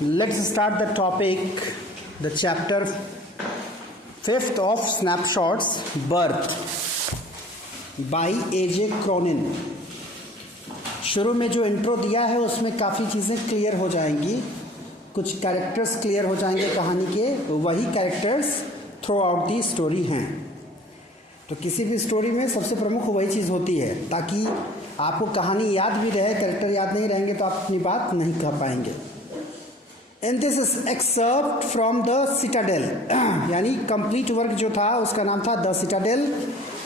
Let's start the topic, the chapter 5th of Snapshots, Birth by A.J. Cronin. शुरू में जो intro दिया है उसमें काफ़ी चीज़ें क्लियर हो जाएंगी, कुछ कैरेक्टर्स क्लियर हो जाएंगे कहानी के, वही characters through out the story हैं। तो किसी भी स्टोरी में सबसे प्रमुख वही चीज़ होती है, ताकि आपको कहानी याद भी रहे। कैरेक्टर याद नहीं रहेंगे तो आप अपनी बात नहीं कह पाएंगे। In this excerpt from the Citadel, यानी कंप्लीट वर्क जो था उसका नाम था द सिटाडेल।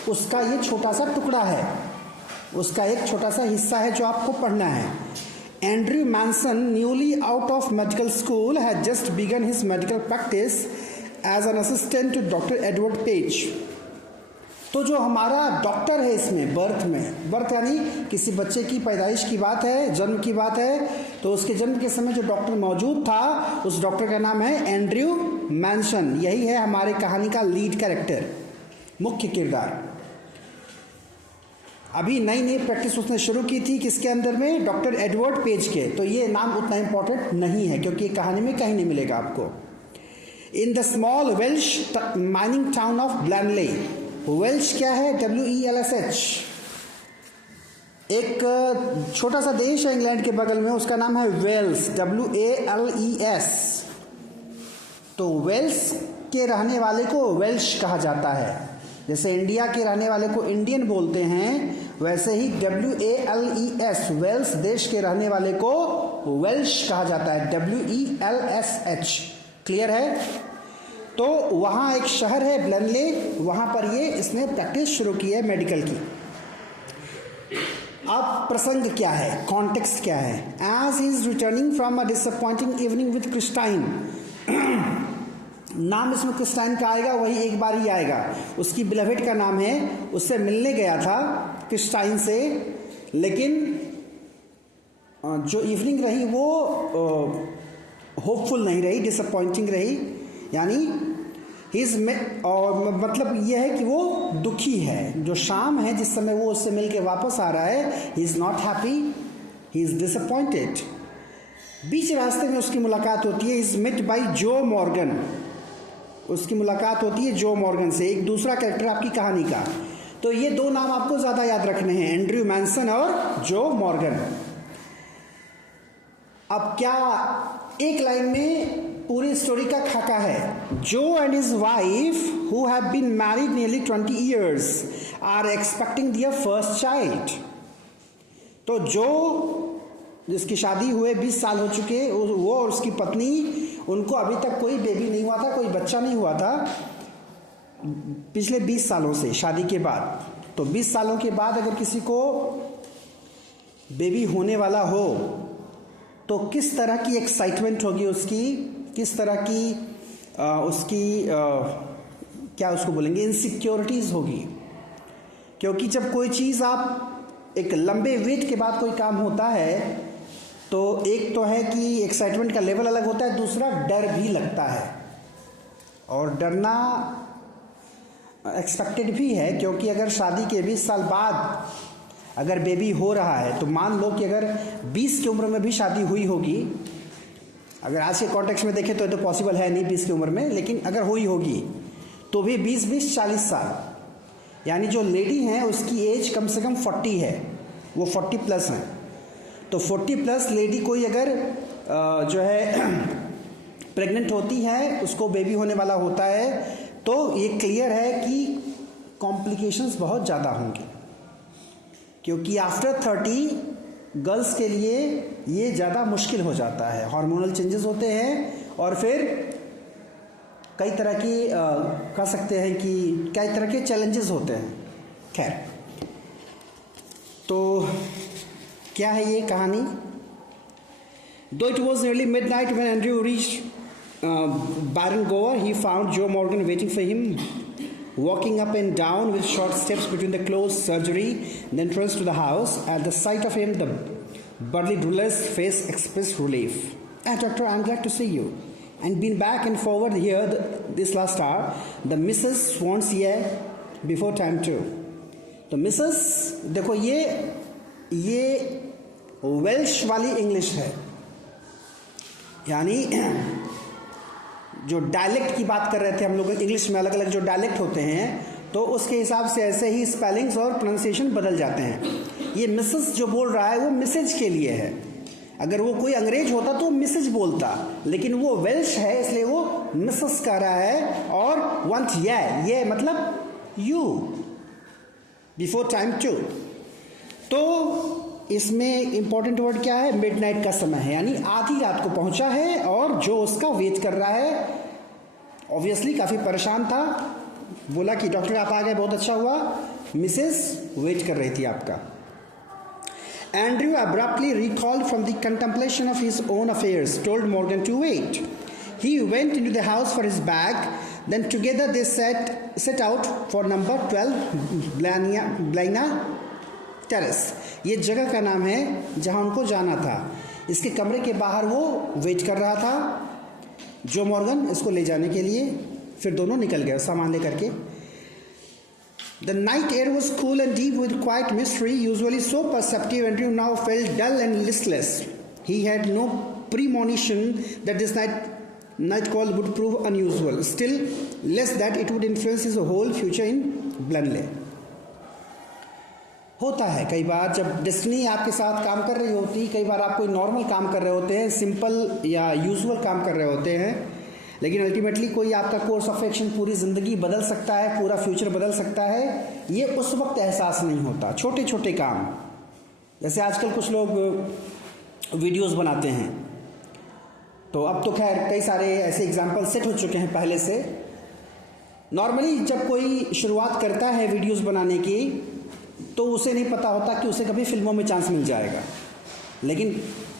उसका ये छोटा सा टुकड़ा है, उसका एक छोटा सा हिस्सा है जो आपको पढ़ना है। Andrew Manson, newly out of medical school, had just began his medical practice as an assistant to doctor Edward Page. तो जो हमारा डॉक्टर है इसमें बर्थ यानी किसी बच्चे की पैदाइश की बात है, जन्म की बात है, तो उसके जन्म के समय जो डॉक्टर मौजूद था उस डॉक्टर का नाम है एंड्रयू मैनसन। यही है हमारे कहानी का लीड कैरेक्टर, मुख्य किरदार। अभी नई प्रैक्टिस उसने शुरू की थी किसके अंदर में, डॉक्टर एडवर्ड पेज के। तो ये नाम उतना इंपॉर्टेंट नहीं है क्योंकि कहानी में कहीं नहीं मिलेगा आपको। In the small Welsh mining town of Blaenelly. Welsh क्या है? WELSH। एक छोटा सा देश है इंग्लैंड के बगल में, उसका नाम है वेल्स, WALES। तो वेल्स के रहने वाले को वेल्श कहा जाता है। जैसे इंडिया के रहने वाले को इंडियन बोलते हैं, वैसे ही WALES वेल्स देश के रहने वाले को वेल्श कहा जाता है, WELSH। क्लियर है? तो वहाँ एक शहर है ब्लैनले, वहाँ पर ये इसने प्रैक्टिस शुरू की है मेडिकल की। अब प्रसंग क्या है, कॉन्टेक्स्ट क्या है? As he is returning from a disappointing evening with Christine. नाम इसमें क्रिस्टाइन का आएगा, वही एक बार ही आएगा। उसकी बिलवेड का नाम है, उससे मिलने गया था क्रिस्टाइन से, लेकिन जो इवनिंग रही वो होपफुल नहीं रही, डिसअपॉइंटिंग रही। यानी और मतलब यह है कि वो दुखी है। जो शाम है जिस समय वो उससे मिल के वापस आ रहा है, he is not happy, he is disappointed. बीच रास्ते में उसकी मुलाकात होती है, is met by Joe Morgan. उसकी मुलाकात होती है जो मॉर्गन से, एक दूसरा कैरेक्टर आपकी कहानी का। तो ये दो नाम आपको ज़्यादा याद रखने हैं, एंड्रयू मैनसन और जो मॉर्गन। अब क्या एक लाइन में पूरी स्टोरी का खाका है। जो and his wife who have been married nearly 20 years are expecting their first child. तो जो जिसकी शादी हुए 20 साल हो चुके, वो और उसकी पत्नी, उनको अभी तक कोई बेबी नहीं हुआ था, कोई बच्चा नहीं हुआ था पिछले 20 सालों से शादी के बाद। तो 20 सालों के बाद अगर किसी को बेबी होने वाला हो तो किस तरह की एक्साइटमेंट होगी उसकी, किस तरह की उसकी क्या उसको बोलेंगे, इनसिक्योरिटीज़ होगी। क्योंकि जब कोई चीज़ आप एक लंबे वेट के बाद कोई काम होता है तो एक तो है कि एक्साइटमेंट का लेवल अलग होता है, दूसरा डर भी लगता है। और डरना एक्सपेक्टेड भी है, क्योंकि अगर शादी के 20 साल बाद अगर बेबी हो रहा है तो मान लो कि अगर 20 की उम्र में भी शादी हुई होगी, अगर आज के कॉन्टेक्स्ट में देखें तो पॉसिबल है नहीं 20 की उम्र में, लेकिन अगर हुई होगी तो भी 20-20 40 साल, यानी जो लेडी हैं उसकी एज कम से कम 40 है, वो 40 प्लस हैं। तो 40 प्लस लेडी कोई अगर जो है प्रेग्नेंट होती है, उसको बेबी होने वाला होता है, तो ये क्लियर है कि कॉम्प्लिकेशंस बहुत ज़्यादा होंगे। क्योंकि आफ्टर 30 गर्ल्स के लिए ये ज़्यादा मुश्किल हो जाता है, हार्मोनल चेंजेस होते हैं और फिर कई तरह की कह सकते हैं कि कई तरह के चैलेंजेस होते हैं। खैर, तो क्या है ये कहानी? दो it was nearly midnight when Andrew reached Bryngower, he found Joe Morgan waiting for him, walking up and down with short steps between the closed surgery and the entrance to the house. At the sight of him, the burly dweller's face expressed relief. Doctor, I'm glad to see you. And been back and forward here this last hour. The missus wants here before time too. तो Mrs देखो ये Welsh वाली English है। यानी जो dialect की बात कर रहे थे हम लोग, इंग्लिश में अलग अलग जो डायलेक्ट होते हैं तो उसके हिसाब से ऐसे ही स्पेलिंग्स और प्रोनाउंसिएशन बदल जाते हैं। ये मिसेस जो बोल रहा है वो मिसेज के लिए है। अगर वो कोई अंग्रेज होता तो मिसेज बोलता, लेकिन वो वेल्श है इसलिए वो मिसेस कह रहा है। और वंस ये मतलब यू बिफोर टाइम टू। तो इसमें इंपॉर्टेंट वर्ड क्या है? मिडनाइट का समय है, यानी आधी रात को पहुंचा है और जो उसका वेट कर रहा है ऑब्वियसली काफ़ी परेशान था। बोला कि डॉक्टर आप आ गए, बहुत अच्छा हुआ, मिसेस वेट कर रही थी आपका। Andrew abruptly recalled from the contemplation of his own affairs, told Morgan to wait. He went into the house for his bag, then together they set out for number 12 Blaina Terrace. ये जगह का नाम है जहां उनको जाना था। इसके कमरे के बाहर वो वेट कर रहा था जो मॉर्गन इसको ले जाने के लिए। फिर दोनों निकल गए सामान लेकर के। The night air was cool and deep with quiet mystery, usually so perceptive. Andrew now felt dull and listless. He had no premonition that this night call would prove unusual, still less that it would influence his whole future in Blenheim. होता है कई बार जब destiny आपके साथ काम कर रही होती, कई बार आप कोई नॉर्मल काम कर रहे होते हैं, सिंपल या यूजुअल काम कर रहे होते हैं, लेकिन अल्टीमेटली कोई आपका कोर्स ऑफ एक्शन पूरी ज़िंदगी बदल सकता है, पूरा फ्यूचर बदल सकता है। ये उस वक्त एहसास नहीं होता। छोटे छोटे काम, जैसे आजकल कुछ लोग वीडियोस बनाते हैं, तो अब तो खैर कई सारे ऐसे एग्जांपल सेट हो चुके हैं पहले से। नॉर्मली जब कोई शुरुआत करता है वीडियोस बनाने की तो उसे नहीं पता होता कि उसे कभी फिल्मों में चांस मिल जाएगा, लेकिन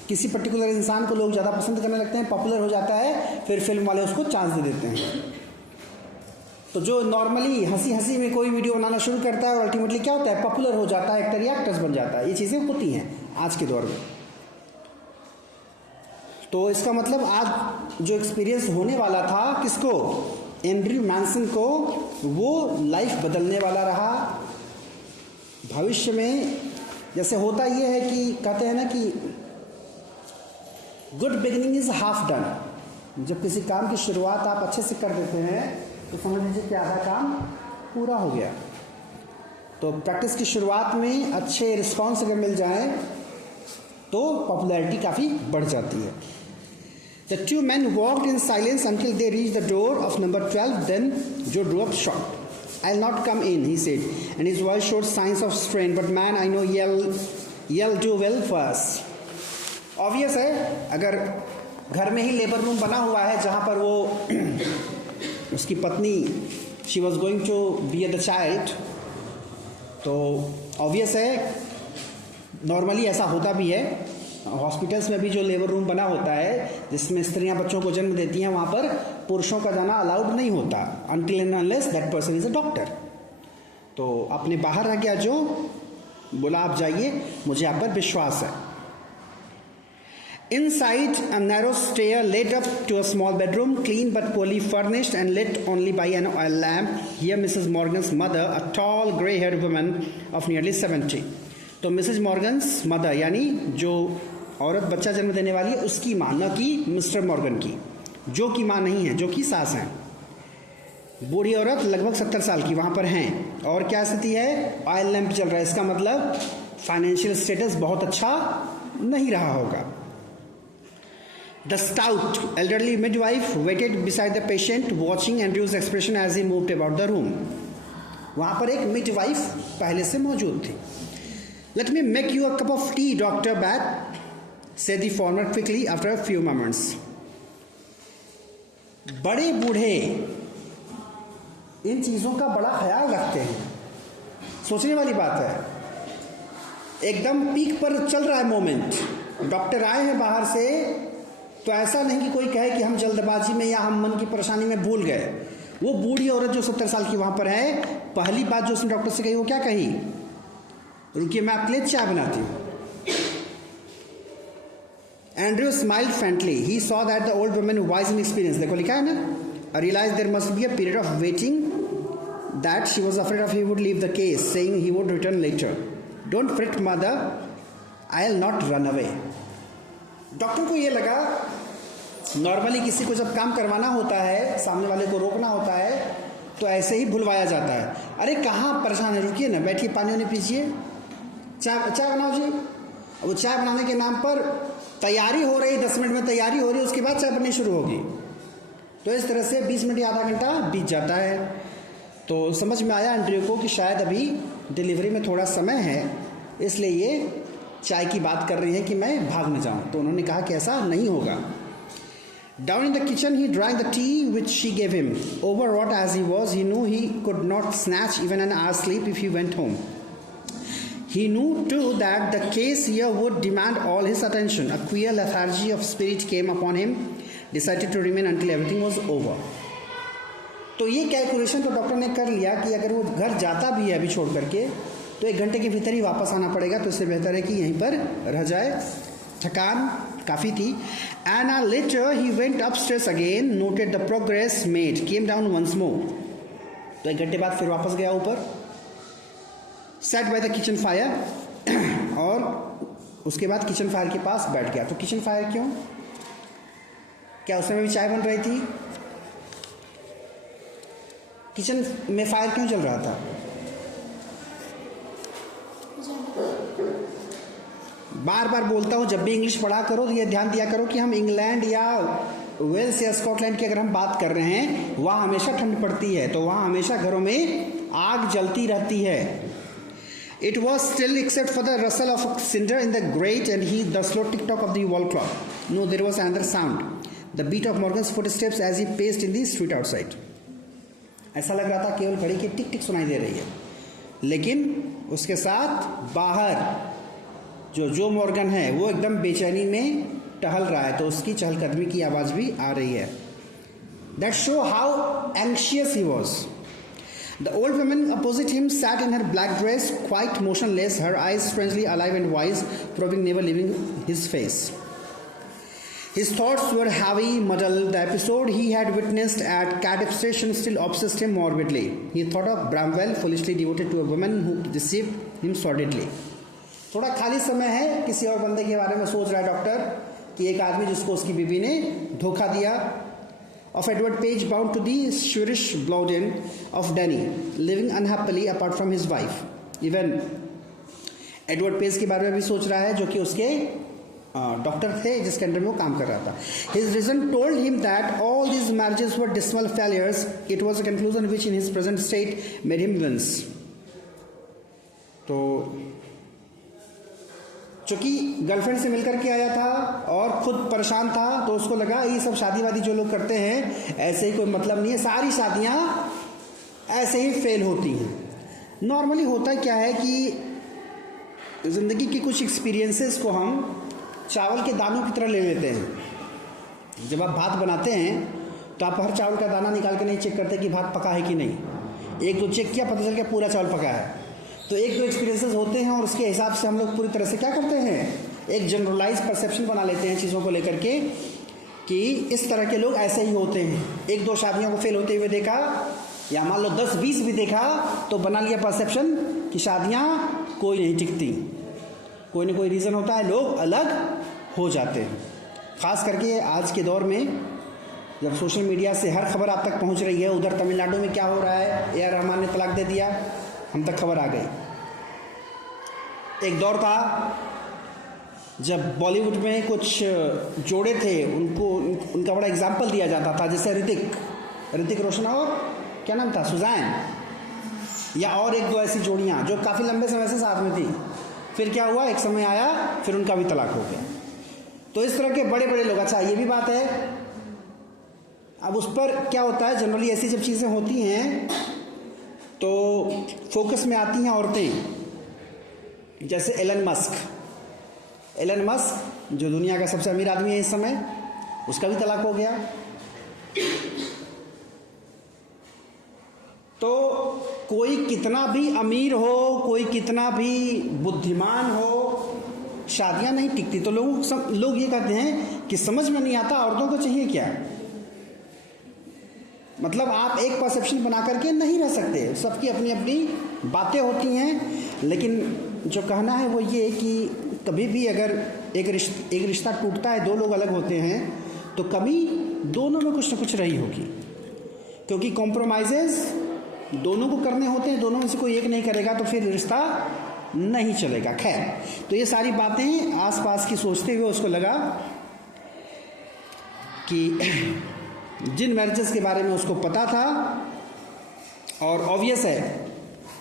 किसी पर्टिकुलर इंसान को लोग ज़्यादा पसंद करने लगते हैं, पॉपुलर हो जाता है, फिर फिल्म वाले उसको चांस दे देते हैं। तो जो नॉर्मली हंसी हंसी में कोई वीडियो बनाना शुरू करता है और अल्टीमेटली क्या होता है, पॉपुलर हो जाता है, एक्टर या एक्ट्रेस बन जाता है। ये चीज़ें होती हैं आज के दौर में। तो इसका मतलब आज जो एक्सपीरियंस होने वाला था किसको, एंड्रयू मैनसन को, वो लाइफ बदलने वाला रहा। भविष्य में जैसे होता ये है कि कहते हैं ना कि good beginning is half done. जब किसी काम की शुरुआत आप अच्छे से कर देते हैं तो समझ लीजिए कि आधा काम पूरा हो गया। तो प्रैक्टिस की शुरुआत में अच्छे रिस्पॉन्स अगर मिल जाए तो पॉपुलैरिटी काफ़ी बढ़ जाती है। The two men walked in silence until they reached the door of number 12. Then Joe drew up short. "I'll not come in," he said, and his voice showed signs of strain. "But man, I know you'll do well first." Obvious है, अगर घर में ही labour room बना हुआ है जहाँ पर वो उसकी पत्नी she was going to bear the child, तो ऑब्वियस है नॉर्मली ऐसा होता भी है। हॉस्पिटल्स में भी जो लेबर रूम बना होता है जिसमें स्त्रियां बच्चों को जन्म देती हैं, वहाँ पर पुरुषों का जाना अलाउड नहीं होता until and unless that person is a doctor. तो आपने बाहर आ गया, जो बोला आप जाइए, मुझे आप पर विश्वास है। Inside, a narrow stair led up to a small bedroom, clean but poorly furnished and lit only by an oil lamp. Here Mrs. Morgan's mother, a tall grey-haired woman of nearly 70. तो Mrs Morgan's mother यानी जो औरत बच्चा जन्म देने वाली है उसकी माँ, न कि मिस्टर मॉर्गन की, जो की माँ नहीं है, जो कि सास हैं। बूढ़ी औरत लगभग 70 साल की वहाँ पर हैं। और क्या स्थिति है, ऑयल लैंप चल रहा है। इसका मतलब फाइनेंशियल स्टेटस बहुत अच्छा नहीं रहा होगा। The stout elderly midwife waited beside the patient, watching Andrew's expression as he moved about the room. वहाँ पर एक midwife पहले से मौजूद थी। Let me make you a cup of tea, Dr. Bat, said the former quickly after a few moments. बड़े बूढ़े इन चीज़ों का बड़ा ख्याल रखते हैं। सोचने वाली बात है, एकदम पीक पर चल रहा है मोमेंट। डॉक्टर आए हैं बाहर से, तो ऐसा नहीं कि कोई कहे कि हम जल्दबाजी में या हम मन की परेशानी में भूल गए। वो बूढ़ी औरत जो 70 साल की वहाँ पर है, पहली बात जो उसने डॉक्टर से कही वो क्या कही, रुकिए मैं आपके लिए चाय बनाती हूँ। Andrew smiled faintly. He saw that the old woman wise in experience, देखो लिखा है ना, I realized there must be a period of waiting, that she was afraid of he would leave the case, saying he would return later. Don't fret, mother, I'll not run away. Doctor को ये लगा normally किसी को जब काम करवाना होता है, सामने वाले को रोकना होता है, तो ऐसे ही भुलवाया जाता है। अरे कहाँ परेशान है, रुकिए ना, बैठिए, पानी वानी पीजिए, चाय बनाओ जी। वो चाय बनाने के नाम पर तैयारी हो रही, 10 मिनट में तैयारी हो रही, उसके बाद चाय बननी शुरू होगी। तो इस तरह से 20 मिनट या आधा घंटा बीत जाता है। तो समझ में आया एंड्रयू को कि शायद अभी डिलीवरी में थोड़ा समय है, इसलिए ये चाय की बात कर रही है कि मैं भाग न जाऊँ। तो उन्होंने कहा कि ऐसा नहीं होगा। Down in the kitchen, he drank the tea which she gave him. Overwrought as he was, he knew he could not snatch even an hour's sleep if he went home. He knew too that the case here would demand all his attention. A queer lethargy of spirit came upon him, decided to remain until everything was over. तो ये calculation तो doctor ने कर लिया कि अगर वो घर जाता भी है अभी छोड़ करके, तो 1 घंटे के भीतर ही वापस आना पड़ेगा, तो इससे बेहतर है कि यहीं पर रह जाए। थकान काफ़ी थी। An hour later he went upstairs again, noted the progress made, came down once more. तो 1 घंटे बाद फिर वापस गया ऊपर, sat by the kitchen fire, और उसके बाद किचन फायर के पास बैठ गया। तो किचन फायर क्यों? क्या उस समय भी चाय बन रही थी? किचन में फायर क्यों चल रहा था? बार बार बोलता हूँ, जब भी इंग्लिश पढ़ा करो तो ये ध्यान दिया करो कि हम इंग्लैंड या वेल्स या स्कॉटलैंड की अगर हम बात कर रहे हैं, वहाँ हमेशा ठंड पड़ती है, तो वहाँ हमेशा घरों में आग जलती रहती है। It was still except for the rustle of a cinder in the grate and the slow tick-tock of the wall clock. No, there was another sound. The beat of Morgan's footsteps as he paced in the street outside. ऐसा लग रहा था केवल घड़ी की टिक टिक सुनाई दे रही है, लेकिन उसके साथ बाहर जो मॉर्गन है वो एकदम बेचैनी में टहल रहा है, तो उसकी चहलकदमी की आवाज़ भी आ रही है। That show how anxious he was. The old woman opposite him sat in her black dress, quite motionless, her eyes strangely alive and wise, probing, never leaving his face. His thoughts were heavy, muddled. The episode he had witnessed at Cardiff Station still obsessed him morbidly. He thought of Bramwell, foolishly devoted to a woman who deceived him sordidly. थोड़ा खाली समय है, किसी और बंदे के बारे में सोच रहा है डॉक्टर कि एक आदमी जिसको उसकी बीवी ने धोखा दिया। Of Edward Page bound to the Swedish Blodden of Danny, living unhappily apart from his wife. Even Edward page के बारे में भी सोच रहा है, जो कि उसके डॉक्टर थे जिसके अंडर में वो काम कर रहा था। His reason told him that all these marriages were dismal failures. It was a conclusion which in his present state made him wince. तो चूँकि गर्लफ्रेंड से मिलकर के आया था और खुद परेशान था, तो उसको लगा ये सब शादी वादी जो लोग करते हैं ऐसे ही कोई मतलब नहीं है, सारी शादियाँ ऐसे ही फेल होती हैं। नॉर्मली होता क्या है कि ज़िंदगी के कुछ एक्सपीरियंसेस को हम चावल के दानों की तरह ले लेते हैं। जब आप भात बनाते हैं तो आप हर चावल का दाना निकाल के नहीं चेक करते कि भात पका है कि नहीं। एक दो चेक किया, पता चल गया पूरा चावल पका है। तो एक दो एक्सपीरियंसेस होते हैं और उसके हिसाब से हम लोग पूरी तरह से क्या करते हैं, एक जनरलाइज परसेप्शन बना लेते हैं चीज़ों को लेकर के कि इस तरह के लोग ऐसे ही होते हैं। एक दो शादियों को फेल होते हुए देखा, या मान लो 10-20 भी देखा, तो बना लिया परसेप्शन कि शादियाँ कोई नहीं टिकती, कोई ना कोई रीज़न होता है, लोग अलग हो जाते हैं। ख़ास करके आज के दौर में जब सोशल मीडिया से हर खबर आप तक पहुंच रही है, उधर तमिलनाडु में क्या हो रहा है, ए.आर. रहमान ने तलाक दे दिया, हम तक खबर आ गई। एक दौर था जब बॉलीवुड में कुछ जोड़े थे, उनका बड़ा एग्जाम्पल दिया जाता था, जैसे ऋतिक रोशन और क्या नाम था, सुजैन, या और एक दो ऐसी जोड़ियाँ जो काफ़ी लंबे समय से साथ में थी। फिर क्या हुआ, एक समय आया फिर उनका भी तलाक हो गया। तो इस तरह के बड़े बड़े लोग, अच्छा ये भी बात है। अब उस पर क्या होता है, जनरली ऐसी जब चीज़ें होती हैं तो फोकस में आती हैं औरतें, जैसे एलन मस्क जो दुनिया का सबसे अमीर आदमी है इस समय, उसका भी तलाक हो गया। तो कोई कितना भी अमीर हो, कोई कितना भी बुद्धिमान हो, शादियां नहीं टिकती। तो लोग ये कहते हैं कि समझ में नहीं आता औरतों को चाहिए क्या। मतलब आप एक परसेप्शन बना करके नहीं रह सकते, सबकी अपनी अपनी बातें होती हैं। लेकिन जो कहना है वो ये कि कभी भी अगर एक रिश्ता टूटता है, दो लोग अलग होते हैं, तो कमी दोनों में कुछ ना कुछ रही होगी, क्योंकि कॉम्प्रोमाइजेज दोनों को करने होते हैं, दोनों में से कोई एक नहीं करेगा तो फिर रिश्ता नहीं चलेगा। खैर, तो ये सारी बातें आसपास की सोचते हुए उसको लगा कि जिन मैरिजेस के बारे में उसको पता था, और ऑब्वियस है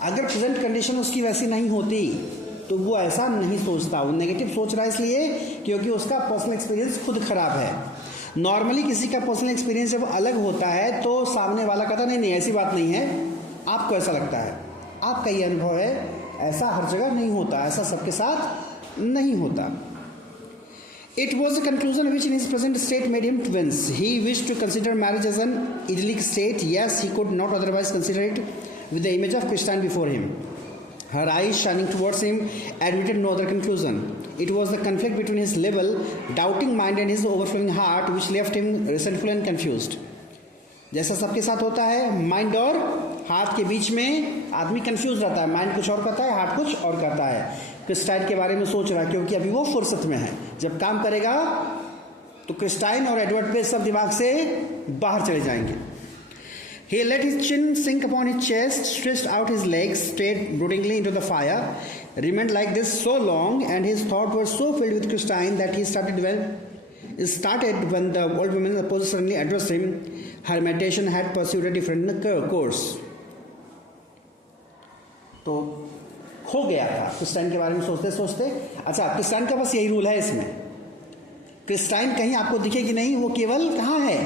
अगर प्रेजेंट कंडीशन उसकी वैसी नहीं होती तो वो ऐसा नहीं सोचता। वो नेगेटिव सोच रहा है इसलिए क्योंकि उसका पर्सनल एक्सपीरियंस खुद खराब है। नॉर्मली किसी का पर्सनल एक्सपीरियंस जब अलग होता है तो सामने वाला कहता नहीं नहीं ऐसी बात नहीं है, आपको ऐसा लगता है, आपका ये अनुभव है, ऐसा हर जगह नहीं होता, ऐसा सबके साथ नहीं होता। It was a conclusion which in his present state made him wince. He wished to consider marriage as an idyllic state. Yes, he could not otherwise consider it with the image of Christine before him. Her eyes shining towards him admitted no other conclusion. It was the conflict between his level, doubting mind and his overflowing heart which left him resentful and confused. जैसा सबके साथ होता है, mind और heart के बीच में आदमी confuse रहता है। माइंड कुछ और कहता है, हार्ट कुछ और कहता है। क्रिस्टाइन के बारे में सोच रहा है क्योंकि अभी वो फुर्सत में है, जब काम करेगा तो क्रिस्टाइन और एडवर्ड पे सब दिमाग से बाहर चले जाएंगे। He let his chin sink upon his chest, stretched out his legs, stared broodingly into the fire, remained like this so long, and his thoughts were so filled with Christine that he started when the old woman opposite suddenly addressed him. Her meditation had pursued a different course. तो खो गया था Christine के बारे में सोचते सोचते। अच्छा, क्रिस्टाइन का बस यही रूल है इसमें, क्रिस्टाइन कहीं आपको दिखेगी नहीं, वो केवल कहाँ है,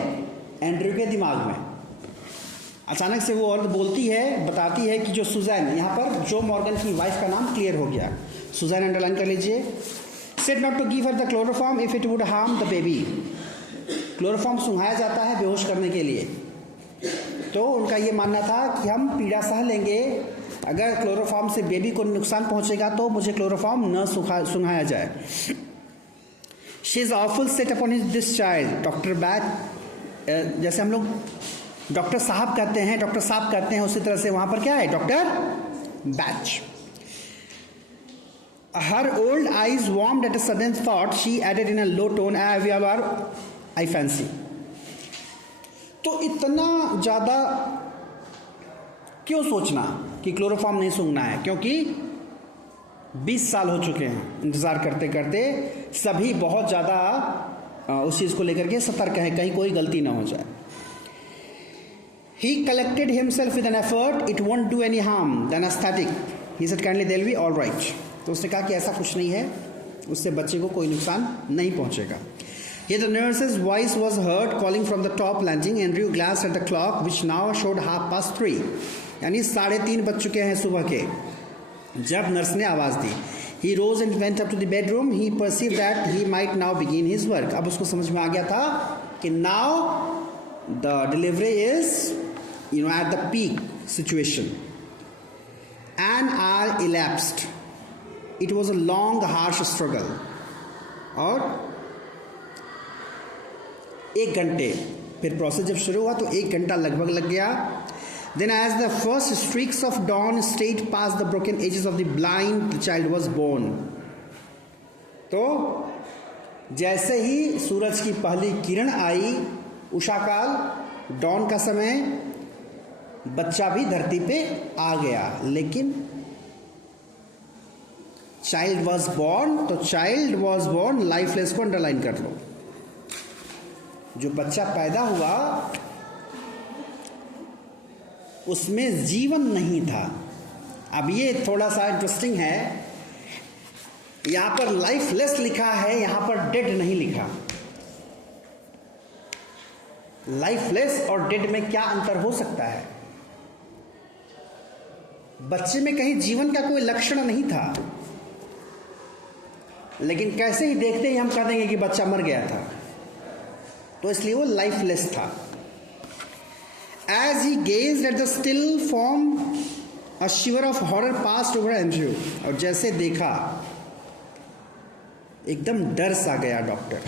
एंड्रयू के दिमाग में। अचानक से वो औरत बोलती है, बताती है कि जो सुजैन, यहाँ पर जो मॉर्गन की वाइफ का नाम क्लियर हो गया, सुजैन अंडरलाइन कर लीजिए, said not to give her the chloroform if it would harm the baby. Chloroform सुंघाया जाता है बेहोश करने के लिए, तो उनका ये मानना था कि हम पीड़ा सह लेंगे, अगर क्लोरोफॉर्म से बेबी को नुकसान पहुंचेगा तो मुझे क्लोरोफॉर्म न सुंघाया जाए। She is awful set upon this child. Doctor batch, जैसे हम लोग डॉक्टर साहब कहते हैं, डॉक्टर साहब कहते हैं, उसी तरह से वहां पर क्या है, डॉक्टर बैच। Her old eyes warmed at a sudden thought, she added in a low tone, I fancy. तो इतना ज्यादा क्यों सोचना कि क्लोरोफॉर्म नहीं सूंघना है, क्योंकि 20 साल हो चुके हैं इंतजार करते करते, सभी बहुत ज्यादा उस चीज को लेकर के सतर्क है कहीं कोई गलती ना हो जाए। He collected himself with an effort. It won't do any harm. The anesthetic. He said kindly they'll be all right. तो उसने कहा कि ऐसा कुछ नहीं है, उससे बच्चे को कोई नुकसान नहीं पहुंचेगा। Here the nurse's voice was heard calling from the top landing. Andrew glanced at the clock which now showed 3:30. यानी 3:30 बज चुके हैं सुबह के जब नर्स ने आवाज दी। He rose and went up to the bedroom. He perceived that he might now begin his work. अब उसको समझ में आ गया था कि now the delivery is at the peak situation. An hour elapsed. It was a long, harsh struggle. और 1 घंटे फिर प्रोसेस जब शुरू हुआ तो 1 घंटा लगभग लग गया। Then as the first streaks of dawn strayed past the broken edges of the blind, the child was born. तो जैसे ही सूरज की पहली किरण आई, उषा काल, डॉन का समय, बच्चा भी धरती पे आ गया। लेकिन चाइल्ड वॉज बॉर्न, तो चाइल्ड वॉज बॉर्न लाइफलेस को अंडरलाइन कर लो। जो बच्चा पैदा हुआ उसमें जीवन नहीं था। अब ये थोड़ा सा इंटरेस्टिंग है, यहां पर लाइफलेस लिखा है, यहां पर डेड नहीं लिखा। लाइफलेस और डेड में क्या अंतर हो सकता है? बच्चे में कहीं जीवन का कोई लक्षण नहीं था, लेकिन कैसे ही देखते ही हम कह देंगे कि बच्चा मर गया था, तो इसलिए वो लाइफलेस था। As he gazed at the still form, a shiver of horror passed over Andrew. और जैसे देखा एकदम डर सा गया doctor.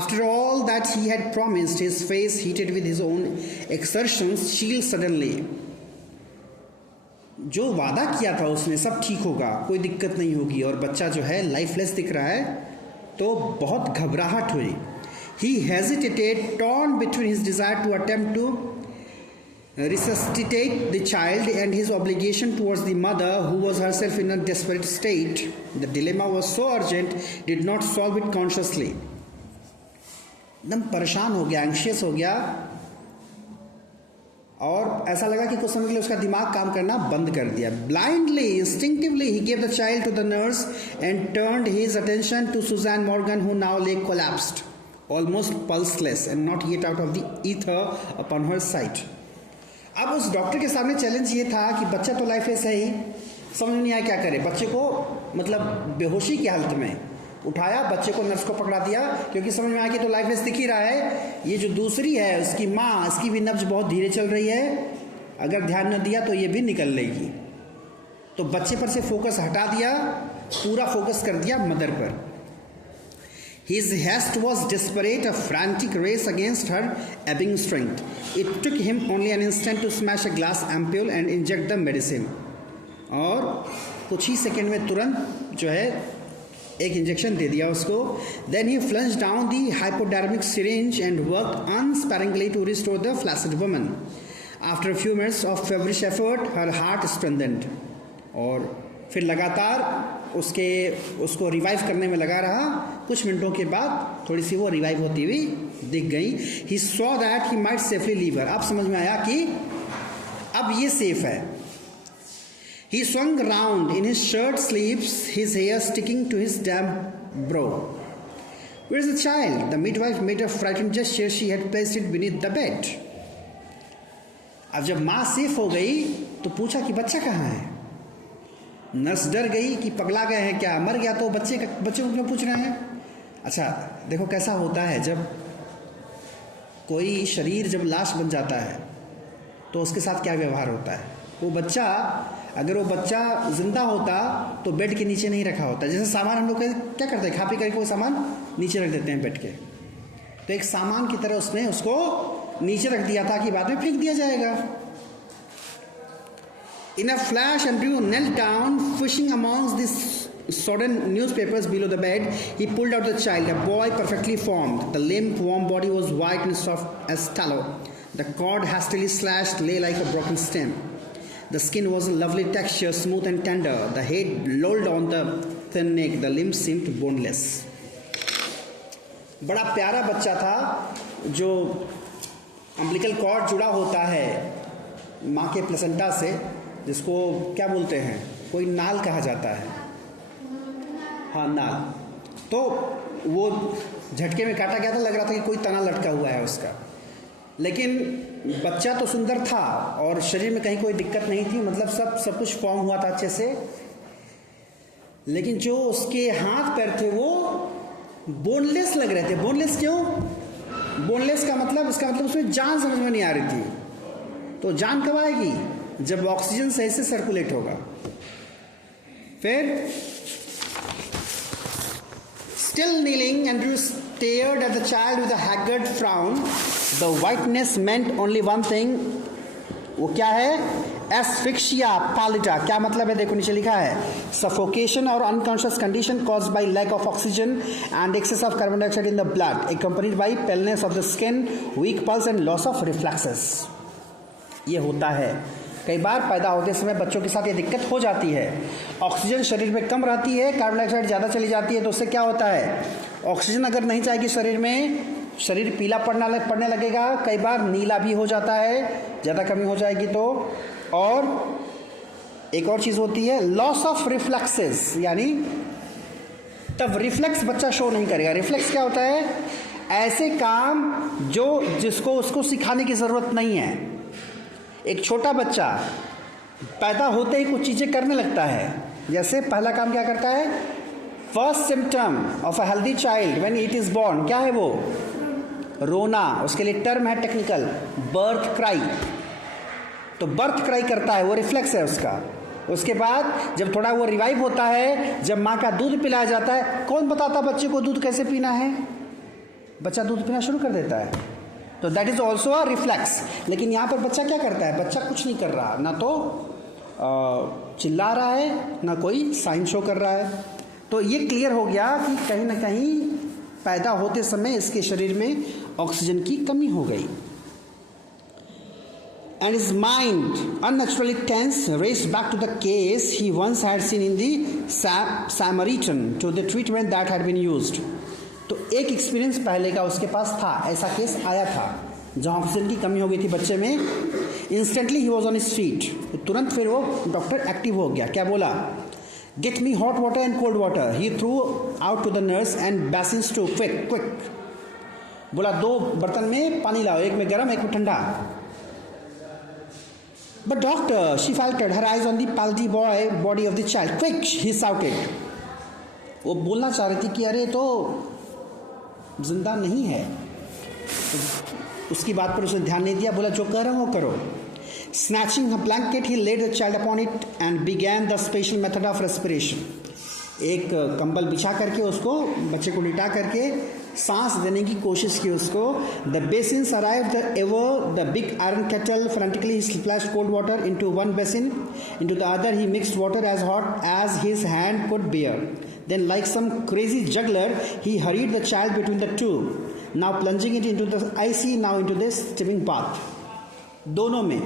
After all that he had promised, his face heated with his own exertions, chilled suddenly. जो वादा किया था उसने, सब ठीक होगा, कोई दिक्कत नहीं होगी, और बच्चा जो है लाइफलेस दिख रहा है, तो बहुत घबराहट हुई। He hesitated, torn between his desire to attempt to resuscitate the child and his obligation towards the mother, who was herself in a desperate state. The dilemma was so urgent, did not solve it consciously. एकदम परेशान हो गया, anxious हो गया, और ऐसा लगा कि कुछ समय के लिए उसका दिमाग काम करना बंद कर दिया. Blindly, instinctively, he gave the child to the nurse and turned his attention to Suzanne Morgan, who now lay collapsed, almost pulseless and not yet out of the ether upon her sight. अब उस doctor के सामने challenge ये था कि बच्चा तो life ऐसे ही, समझ नहीं आया क्या करे. बच्चे को मतलब बेहोशी की हालत में उठाया, बच्चे को नर्स को पकड़ा दिया, क्योंकि समझ में आया कि तो लाइफ ऐसे दिख ही रहा है, ये जो दूसरी है उसकी माँ, इसकी भी नब्ज बहुत धीरे चल रही है, अगर ध्यान न दिया तो ये भी निकल लेगी. तो बच्चे पर से फोकस हटा दिया, पूरा फोकस कर दिया मदर पर. His haste was desperate, a frantic race against her ebbing strength. It took him only an instant to smash a glass ampule and inject the medicine. और कुछ ही सेकेंड में तुरंत जो है एक इंजेक्शन दे दिया उसको. Then he plunged down the hypodermic syringe and worked unsparingly to restore the flaccid woman. After a few minutes of feverish effort, her heart strengthened. और फिर लगातार उसको रिवाइव करने में लगा रहा. कुछ मिनटों के बाद थोड़ी सी वो रिवाइव होती हुई दिख गई. He saw that he might safely leave her. अब समझ में आया कि अब ये सेफ है. He swung round in his shirt sleeves, his hair sticking to his damp brow. Where's the child? The midwife made a frightened gesture. She had placed it beneath the bed. अब जब माँ safe हो गई तो पूछा कि बच्चा कहाँ है. नर्स डर गई कि पगला गए हैं क्या, मर गया तो बच्चे को क्यों पूछ रहे हैं. अच्छा देखो कैसा होता है, जब कोई शरीर जब लाश बन जाता है तो उसके साथ क्या व्यवहार होता है. वो बच्चा, अगर वो बच्चा जिंदा होता तो बेड के नीचे नहीं रखा होता. जैसे सामान हम लोग क्या करते हैं, खा पी करके वो सामान नीचे रख देते हैं बेड के, तो एक सामान की तरह उसने उसको नीचे रख दिया था कि बाद में फेंक दिया जाएगा. In a flash, Andrew knelt down, fishing amongst the sodden newspapers below the bed. He pulled out the child, a boy perfectly formed. The limp, warm body was white and soft as tallow. The cord, hastily slashed, lay like a broken stem. The skin was a lovely texture, smooth and tender. The head lolled on the thin neck. The limbs seemed boneless. बड़ा प्यारा बच्चा था, जो umbilical cord जुड़ा होता है माँ के प्लेसेंटा से, जिसको क्या बोलते हैं, कोई नाल कहा जाता है. हाँ नाल. तो वो झटके में काटा गया था, लग रहा था कि कोई तना लटका हुआ है उसका. लेकिन बच्चा तो सुंदर था और शरीर में कहीं कोई दिक्कत नहीं थी, मतलब सब कुछ फॉर्म हुआ था अच्छे से. लेकिन जो उसके हाथ पैर थे वो बोनलेस लग रहे थे. बोनलेस क्यों? बोनलेस का मतलब, इसका मतलब उसमें जान समझ में नहीं आ रही थी. तो जान कब आएगी? जब ऑक्सीजन सही से सर्कुलेट होगा. फिर still kneeling, Andrew stared at the child with a haggard frown. The whiteness meant only one thing. वो क्या है? Asphyxia pallida. क्या मतलब है? देखो नीचे लिखा है, suffocation or unconscious condition caused by lack of oxygen and excess of carbon dioxide in the blood, accompanied by paleness of the skin, weak pulse and loss of reflexes. ये होता है. कई बार पैदा होते समय बच्चों के साथ ये दिक्कत हो जाती है. ऑक्सीजन शरीर में कम रहती है, कार्बन डाइऑक्साइड ज़्यादा चली जाती है, तो उससे क्या होता है, ऑक्सीजन अगर नहीं जाएगी शरीर में, शरीर पीला पड़ने लगेगा. कई बार नीला भी हो जाता है, ज़्यादा कमी हो जाएगी तो. और एक और चीज़ होती है, लॉस ऑफ रिफ्लेक्सेस, यानी तब रिफ्लेक्स बच्चा शो नहीं करेगा. रिफ्लेक्स क्या होता है? ऐसे काम जिसको उसको सिखाने की ज़रूरत नहीं है. एक छोटा बच्चा पैदा होते ही कुछ चीज़ें करने लगता है. जैसे पहला काम क्या करता है? First symptom of a healthy child when it is born, क्या है वो? रोना. उसके लिए टर्म है टेक्निकल, बर्थ क्राई. तो बर्थ क्राई करता है, वो रिफ्लेक्स है उसका. उसके बाद जब थोड़ा वो रिवाइव होता है, जब माँ का दूध पिलाया जाता है, कौन बताता बच्चे को दूध कैसे पीना है? बच्चा दूध पीना शुरू कर देता है. तो that is also a reflex. लेकिन यहाँ पर बच्चा क्या करता है? बच्चा कुछ नहीं कर रहा, ना तो चिल्ला रहा है, ना कोई साइन शो कर रहा है. तो ये क्लियर हो गया कि कहीं ना कहीं पैदा होते समय इसके शरीर में ऑक्सीजन की कमी हो गई. And his mind, unnaturally tense, raced back to the case he once had seen in the Samaritan to the treatment that had been used. तो एक एक्सपीरियंस पहले का उसके पास था, ऐसा केस आया था जहाँ ऑक्सीजन की कमी हो गई थी बच्चे में. Instantly he was on his feet. तुरंत फिर वो डॉक्टर एक्टिव हो गया. क्या बोला? Get me hot water and cold water. He threw out to the nurse and basins too quick quick. बोला 2 बर्तन में पानी लाओ, एक में गर्म एक में ठंडा. But doctor, she faltered, her eyes on the paldy body of the child. Quick, he shouted. वो बोलना चाह रही थी कि अरे तो जिंदा नहीं है. तो उसकी बात पर उसने ध्यान नहीं दिया. बोला जो कर रहा हो वो करो. Snatching her blanket, he laid the child upon it and began the special method of respiration. एक कंबल बिछा करके उसको बच्चे को लिटा करके सांस देने की कोशिश की उसको. The basins arrived ever the big iron kettle. Frantically he splashed cold water into one basin. Into the other he mixed water as hot as his hand could bear. Then like some crazy juggler he hurried the child between the two, now plunging it into the icy, now into this steaming bath. दोनों में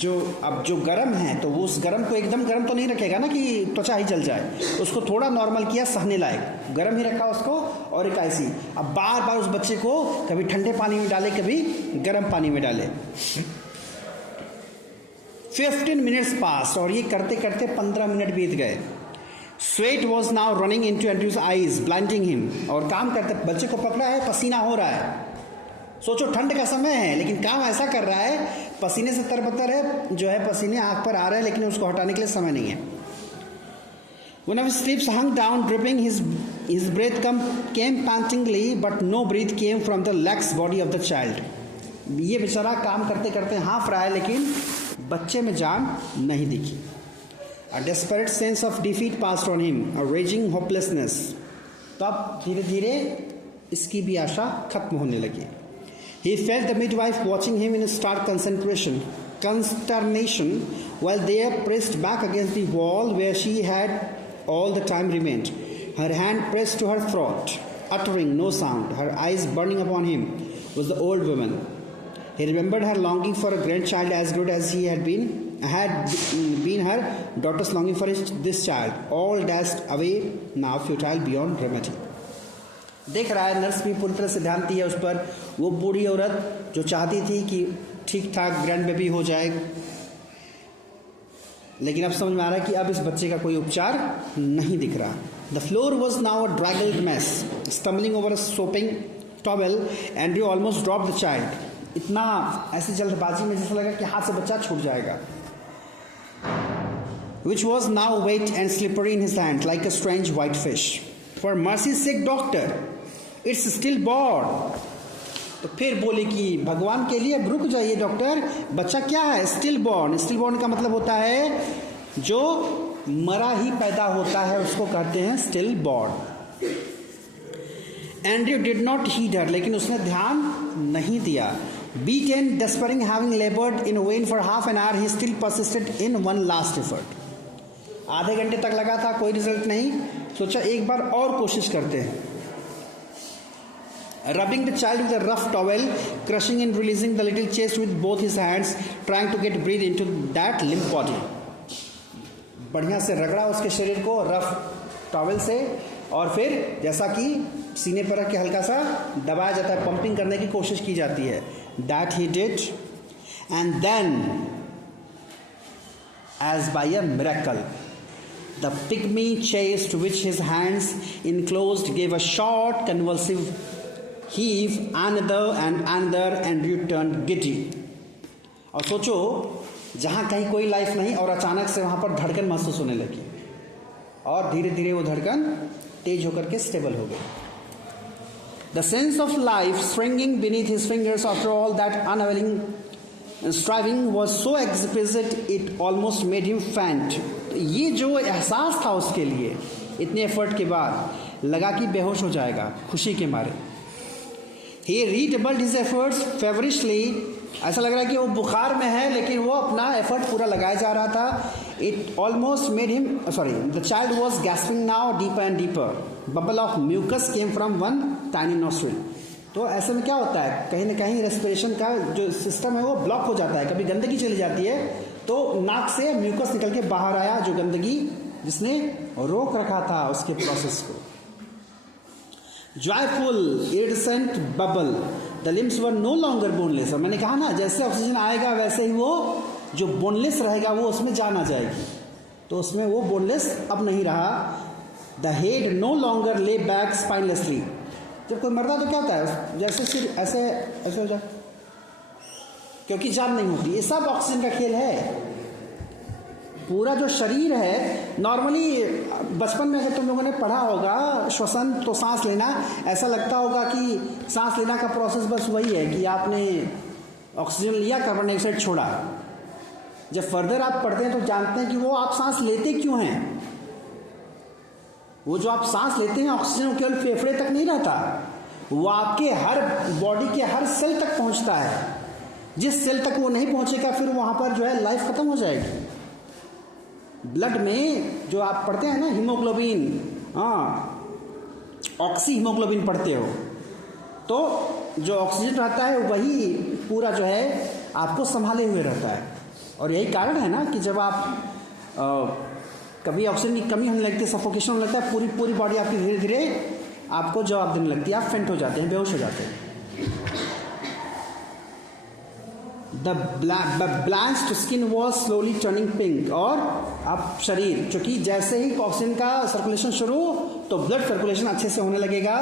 जो गर्म है तो वो उस गर्म को एकदम गर्म तो नहीं रखेगा ना कि त्वचा ही जल जाए. उसको थोड़ा नॉर्मल किया, सहने लायक गर्म ही रखा उसको. और एक ऐसी अब बार बार उस बच्चे को कभी ठंडे पानी में डाले कभी गर्म पानी में डाले. 15 मिनट्स पास और ये करते करते 15 मिनट बीत गए. Sweat was now running into his eyes blinding him. और काम करते बच्चे को पकड़ा है, पसीना हो रहा है. सोचो ठंड का समय है लेकिन काम ऐसा कर रहा है, पसीने से तरबतर है, जो है पसीने आंख पर आ रहे हैं लेकिन उसको हटाने के लिए समय नहीं है. One of his lips hung down, dripping. His breath came pantingly, but no breath came from the lax body of the child. ये बेचारा काम करते करते हाँफ रहा है लेकिन बच्चे में जान नहीं दिखी. A desperate sense of defeat passed on him, a raging hopelessness. तब धीरे धीरे इसकी भी आशा खत्म होने लगी. He felt the midwife watching him in stark consternation while they pressed back against the wall where she had all the time remained, her hand pressed to her throat, uttering no sound, her eyes burning upon him, was the old woman. He remembered her longing for a grandchild as good as he had been her daughter's longing for this child, all dashed away now, futile beyond remedy. देख रहा है, nurse भी पूरी तरह से ध्यान दी है उस पर. वो बूढ़ी औरत जो चाहती थी कि ठीक ठाक ग्रैंड बेबी हो जाए, लेकिन अब समझ में आ रहा है कि अब इस बच्चे का कोई उपचार नहीं दिख रहा. The floor was now a draggled mess. Stumbling over a sopping towel, Andrew almost drop the child. इतना ऐसी जल्दबाजी में जैसा लगा कि हाथ से बच्चा छूट जाएगा. Which was now wet and slippery in his hand like a strange white fish. For mercy sake doctor, it's stillborn. तो फिर बोले कि भगवान के लिए रुक जाइए डॉक्टर, बच्चा क्या है? Still born. स्टिल बॉर्न का मतलब होता है जो मरा ही पैदा होता है, उसको कहते हैं stillborn. Andrew did not heed her, लेकिन उसने ध्यान नहीं दिया. beaten, despairing, having labored in vain for half an hour, he still persisted in one last effort. आधे घंटे तक लगा था, कोई रिजल्ट नहीं. सोचा एक बार और कोशिश करते हैं. Rubbing the child with a rough towel, crushing and releasing the little chest with both his hands, trying to get breathe into that limp body. बढ़िया से रगड़ा उसके शरीर को रफ टॉवेल से, और फिर जैसा कि सीने पर रख के हल्का सा दबाया जाता है, पंपिंग करने की कोशिश की जाती है. That he did, and then, as by a miracle, the pygmy chest which his hands enclosed gave a short convulsive heave, another and another, and returned giddy. और सोचो जहाँ कहीं कोई लाइफ नहीं और अचानक से वहाँ पर धड़कन महसूस होने लगी, और धीरे धीरे वो धड़कन तेज होकर के स्टेबल हो गई. The sense of life springing beneath his fingers after all that unavailing striving was so exquisite it almost made him faint. ये जो एहसास था उसके लिए इतने एफर्ट के बाद, लगा कि बेहोश हो जाएगा खुशी के मारे. He redoubled his efforts feverishly. ऐसा लग रहा है कि वो बुखार में है लेकिन वो अपना एफर्ट पूरा लगाया जा रहा था. It almost made him the child was gasping now deeper and deeper. Bubble of mucus came from one tiny nostril. तो ऐसे में क्या होता है, कहीं ना कहीं रेस्पिरेशन का जो सिस्टम है वो ब्लॉक हो जाता है, कभी गंदगी चली जाती है तो नाक से म्यूकस निकल के बाहर आया, जो गंदगी जिसने रोक रखा था उसके प्रोसेस को। Joyful iridescent bubble, the limbs were no longer boneless. और मैंने कहा ना, जैसे ऑक्सीजन आएगा वैसे ही वो जो बोनलेस रहेगा वो उसमें जान आ जाएगी, तो उसमें वो बोनलेस अब नहीं रहा। The head no longer lay back spinelessly. जब कोई मरता तो क्या होता है, जैसे सिर्फ ऐसे ऐसे हो जाए, क्योंकि जान नहीं होती। ये सब ऑक्सीजन का खेल है। पूरा जो शरीर है, नॉर्मली बचपन में अगर तुम लोगों ने पढ़ा होगा श्वसन, तो सांस लेना, ऐसा लगता होगा कि सांस लेना का प्रोसेस बस वही है कि आपने ऑक्सीजन लिया, कार्बन डाइऑक्साइड छोड़ा। जब फर्दर आप पढ़ते हैं तो जानते हैं कि वो आप सांस लेते क्यों हैं। वो जो आप सांस लेते हैं ऑक्सीजन केवल फेफड़े तक नहीं रहता, वो आपके हर बॉडी के हर सेल तक पहुंचता है। जिस सेल तक वो नहीं पहुंचेगा फिर वहां पर जो है लाइफ खत्म हो जाएगी। ब्लड में जो आप पढ़ते हैं ना हीमोग्लोबिन, ऑक्सी हीमोग्लोबिन पढ़ते हो, तो जो ऑक्सीजन रहता है वही पूरा जो है आपको संभाले हुए रहता है। और यही कारण है ना कि जब आप कभी ऑक्सीजन की कमी होने लगती है, सफोकेशन होने लगता है, पूरी बॉडी आपकी धीरे धीरे आपको जवाब देने लगती है, आप फेंट हो जाते हैं, बेहोश हो जाते हैं। The blanched skin was slowly turning pink. और अब शरीर, चूंकि जैसे ही ऑक्सीजन का सर्कुलेशन शुरू तो ब्लड सर्कुलेशन अच्छे से होने लगेगा,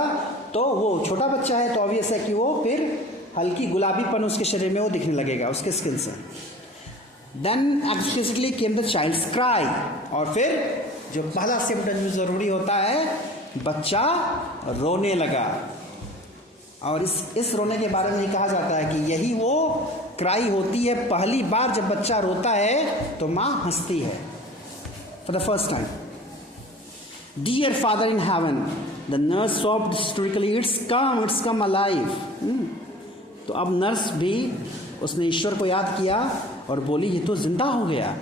तो वो छोटा बच्चा है तो ऑब्वियस है कि वो फिर हल्की गुलाबीपन उसके शरीर में वो दिखने लगेगा उसके स्किन से। Then explicitly came the child's cry. और फिर जो पहला सिम्पटम जो जरूरी होता है, बच्चा रोने लगा। और इस रोने के बारे में ही कहा जाता है कि यही वो क्राई होती है, पहली बार जब बच्चा रोता है तो माँ हंसती है, for the first time. Dear father in heaven, the nurse soft historically, it's come alive. तो अब नर्स भी उसने ईश्वर को याद किया और बोली ये तो जिंदा हो गया।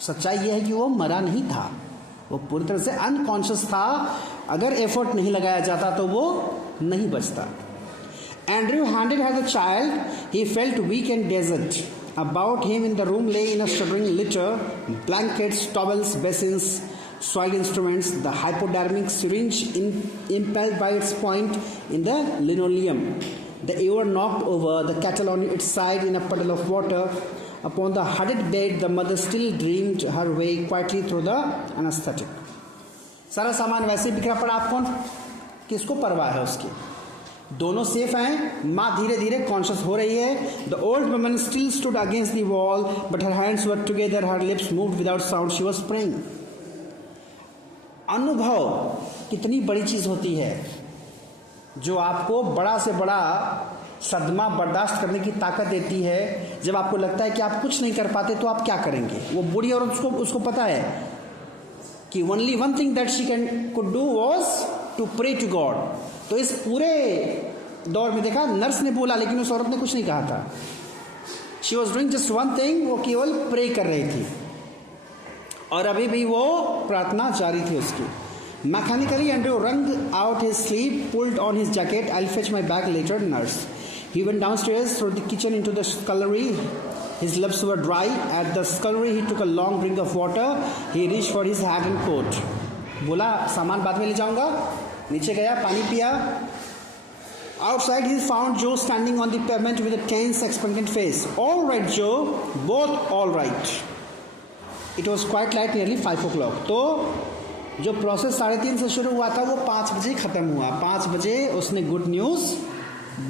सच्चाई यह है कि वो मरा नहीं था, वो पूरी तरह से अनकॉन्शियस था। अगर एफर्ट नहीं लगाया जाता तो वो नहीं बचता। Andrew handed her the child. He felt weak and desert. About him in the room lay in a shuddering litter blankets, towels, basins, soiled instruments, the hypodermic syringe impaled by its point in the linoleum, the ewer knocked over, the kettle on its side in a puddle of water. Upon the huddled bed, the mother still dreamed her way quietly through the anesthetic. सारा सामान वैसे बिखरा पड़ा, आप कौन किसको परवाह है उसकी। दोनों सेफ हैं, माँ धीरे धीरे कॉन्शियस हो रही है। The old woman still stood against the wall but her hands were together, her lips moved without sound, she was praying. अनुभव कितनी बड़ी चीज होती है, जो आपको बड़ा से बड़ा सदमा बर्दाश्त करने की ताकत देती है। जब आपको लगता है कि आप कुछ नहीं कर पाते तो आप क्या करेंगे। वो बूढ़ी और उसको पता है कि only one thing that she could do was to pray to God. तो इस पूरे दौर में देखा, नर्स ने बोला लेकिन उस औरत ने कुछ नहीं कहा था। She was doing just one thing, वो केवल प्रे कर रही थी और अभी भी वो प्रार्थना जारी थी उसकी। Mechanically Andrew wrung out his sleeve, pulled on his jacket. I'll fetch my bag later, nurse. He went downstairs through the kitchen into the scullery. His lips were dry. At the scullery he took a long drink of water. He reached for his hat and coat. बोला सामान बाद में ले जाऊंगा। नीचे गया, पानी पिया। Outside he found Joe standing on the pavement with a tense, expectant face. All right, Joe. Both all right. It was quite late, nearly 5 o'clock. तो जो प्रोसेस 3:30 से शुरू हुआ था वो 5 बजे खत्म हुआ। 5 बजे उसने गुड न्यूज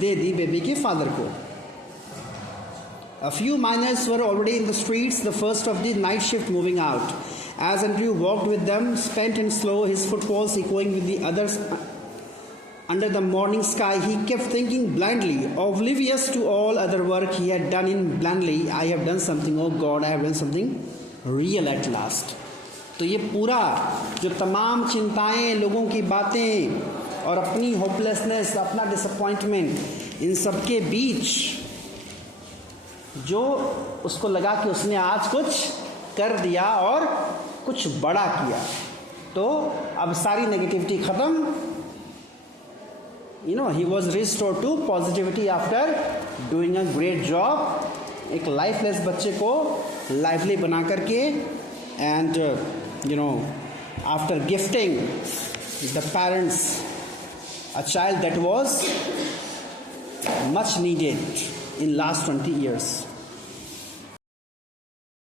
दे दी बेबी के फादर को। A few miners were already in the streets, the first of the night shift moving out. As Andrew walked with them, spent and slow, his footfalls echoing with the others under the morning sky, he kept thinking blindly, oblivious to all other work he had done in blindly, I have done something, oh God, I have done something real at last. तो ये पूरा जो तमाम चिंताएं, लोगों की बातें और अपनी होपलेसनेस, अपना डिसअपॉइंटमेंट, इन सब के बीच जो उसको लगा कि उसने आज कुछ कर दिया और कुछ बड़ा किया, तो अब सारी नेगेटिविटी खत्म, he was restored to positivity after doing a great job. एक लाइफलेस बच्चे को लाइवली बना करके, and after gifting the parents a child that was much needed in last 20 years.